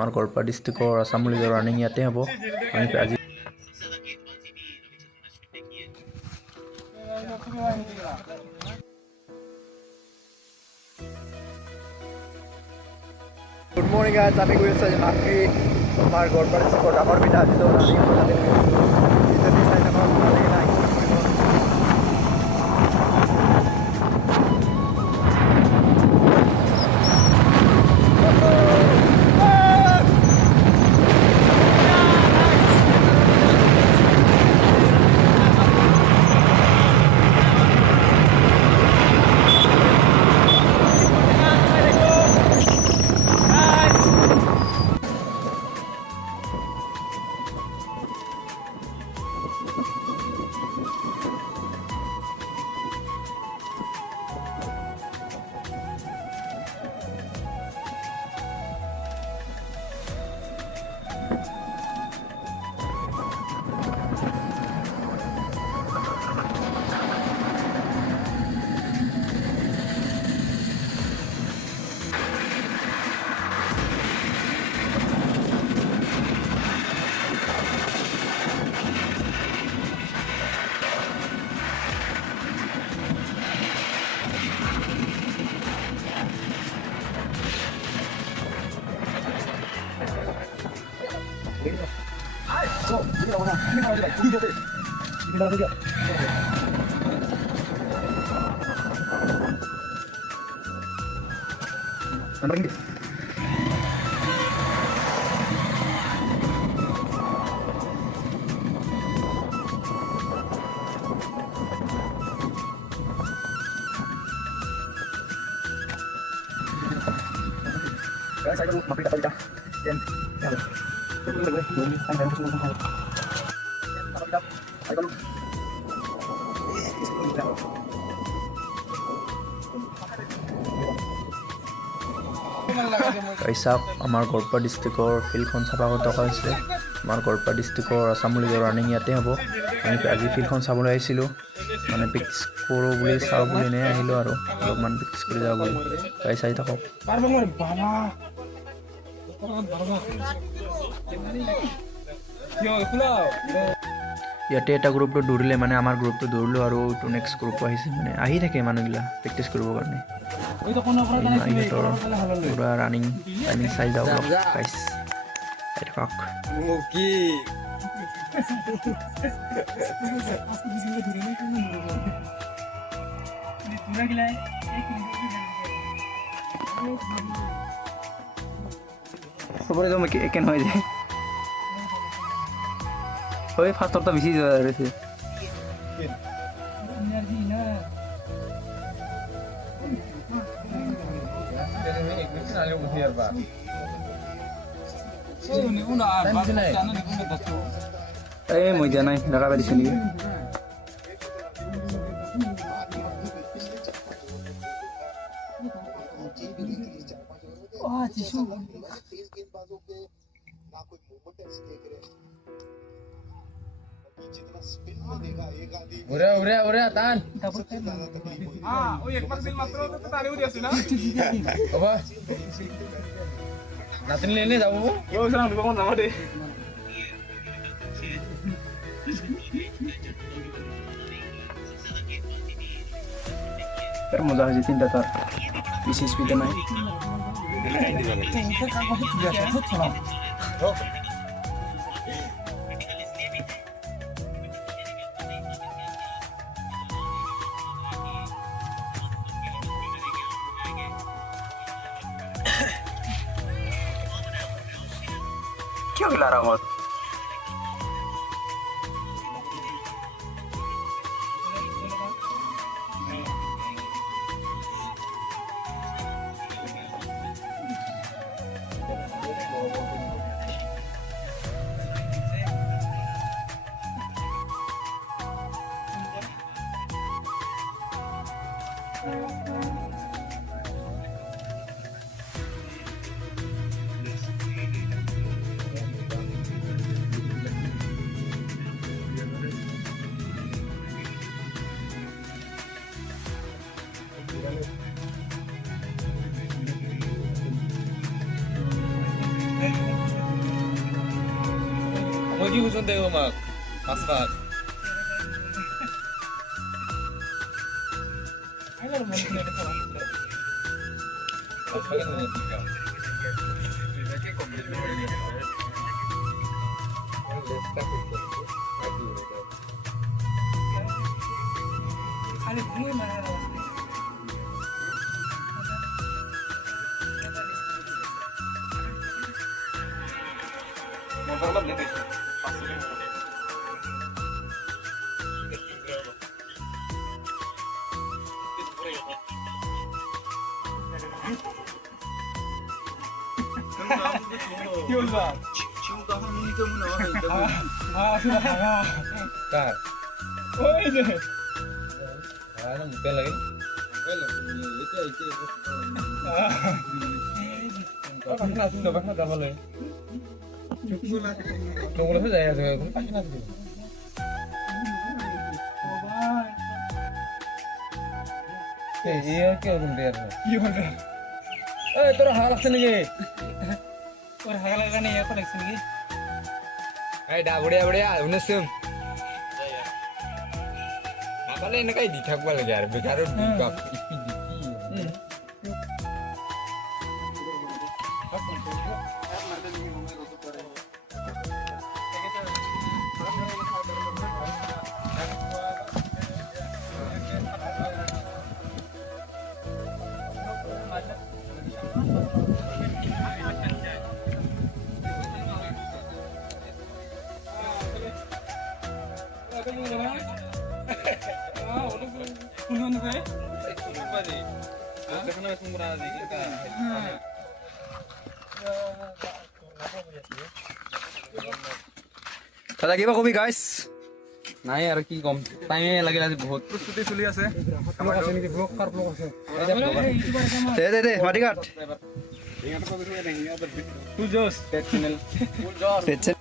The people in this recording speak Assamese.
আমাৰ গোৱালপাৰা ডিষ্ট্ৰিক্টৰ আসাম পুলিচৰ ৰানিং ইয়াতে হ'ব। আমি আজি গুড মৰ্নিং গাইজ, আমি গৈ আছোঁ আজি মাকৰি আমাৰ গোৱালপাৰা ডিষ্ট্ৰিক্টৰ ডাকুৰভিটা যিটো ৰানিং হ'ব তাতে গৈ আছোঁ। যদি চাই থাকক ভাল লাগে নাই Makri Dakurbhita APN চাওক আমাৰ গোৱালপাৰা ডিষ্ট্ৰিক্টৰ ফিল্ডখন চাফা কৰি থকা হৈছে। আমাৰ গোৱালপাৰা ডিষ্ট্ৰিক্টৰ আসাম পুলিচৰ ৰানিং ইয়াতে হ'ব। আমি আজি ফিল্ডখন চাবলৈ আহিছিলোঁ, মানে প্ৰেক্টিছ কৰোঁ বুলি চাওঁ বুলি এনেই আহিলোঁ আৰু অলপমান প্ৰেক্টিছ কৰি যাওঁ বুলি। গাই চাই থাকক। ইয়াতে এটা গ্ৰুপটো দৌৰিলে মানে আমাৰ গ্ৰুপটো দৌৰিলোঁ আৰু এইটো নেক্সট গ্ৰুপো আহিছে, মানে আহি থাকে মানুহবিলাক প্ৰেক্টিছ কৰিবৰ কাৰণে। ইহঁতৰ পুৰা ৰানিং টাইমিং চাই যাওঁ গাইছ, চাই থাকক। চবৰে তো একে নহয় যে হয়, ফাৰ্ষ্টৰটা বেছি যোৱা হৈছে। এই মই দিয়া নাই ঢাকা পাতিছে নেকি? Urea tahan. Ek baar bill matro to tare uri asu na. Apa? Natin lene jabu. Yo sang dukon nama de. Per mula haji tinta tar. Isi speed naik. क्यों खिला रहा हूँ? কি বুঝুন দেব মাক আসফাত কি বলবা কার ওই যে আরে মুতে লাগে পাখনা শুনলো পাখনা দাবালে চুপগুলো হয়ে যায় আছে পাখনা দিল এই আর কি ওরকম দেয়ার কি বলবে এই তোর হাল আছে নাকি ওর হাগা লাগা নেই এত লাগছে নাকি এই ডা বড়িয়া বড়িয়া উনসম আপালে এনে দি থাকবা লাগে আর বেকার বাপ ইপি দিকি দাদা কিবা কবি গাইছ নাই আর কি কম টাইমে লাগিল আজি বহুত প্রস্তুতি চলি আছে ব্লক আছে নাকি ব্লক কার ব্লক আছে দে মাটি কাট তুই জোস চ্যানেল পেট